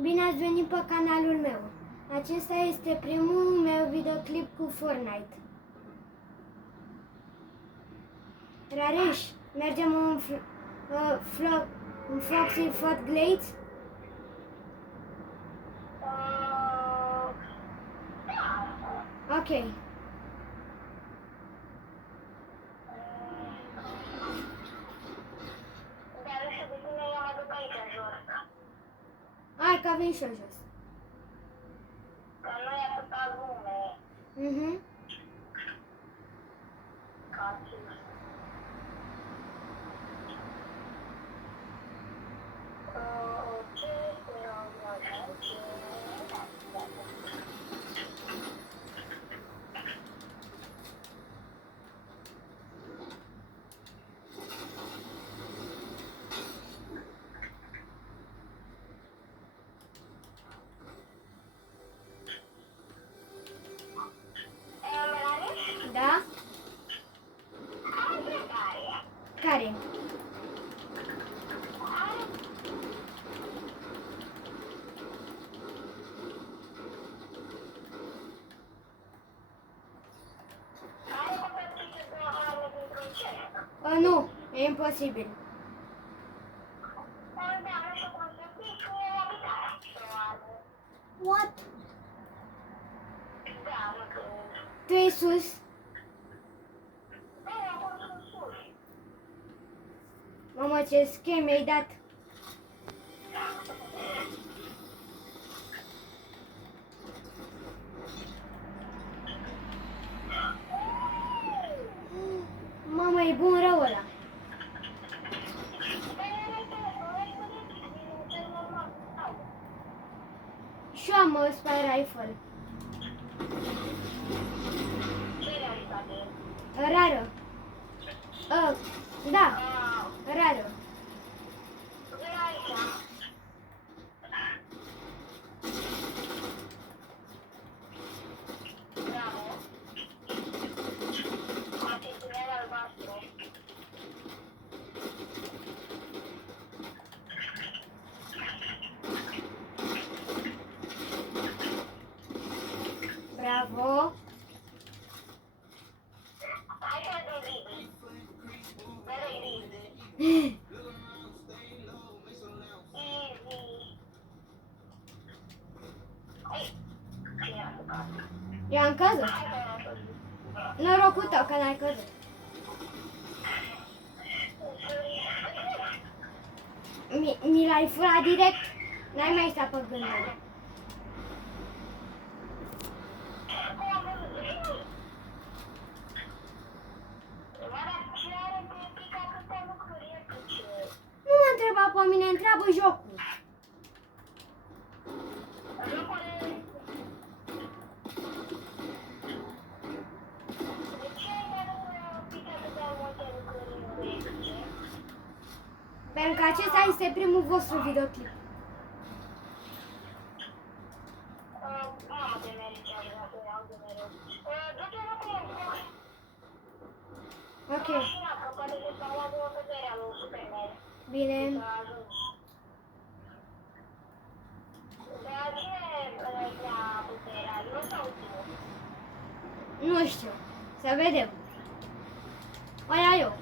Bine ați venit pe canalul meu. Acesta este primul meu videoclip cu Fortnite. Rareș, mergem în Foxy Fort Glades? Ok. Hai că vin și eu jos. Că nu e atâta lume. Mhm. Ca ce? Ce sperăm noi? Ce? Da? Care? Nu, e imposibil. What? Tu e sus? Mamă, ce schem mi-ai dat. Mamă, e bun rău ăla. Și eu am spy rifle. Rară. Da, rară. Bravo. Eu am căzut. Norocul tău că n-ai căzut. Mi l-ai furat direct. N-ai mai stat pe gânduri. Nu mă întreba pe mine, întreabă jocul. Pentru că acesta este primul vostru videoclip. Ok. Bine. Nu știu. Să vedem. O ia eu.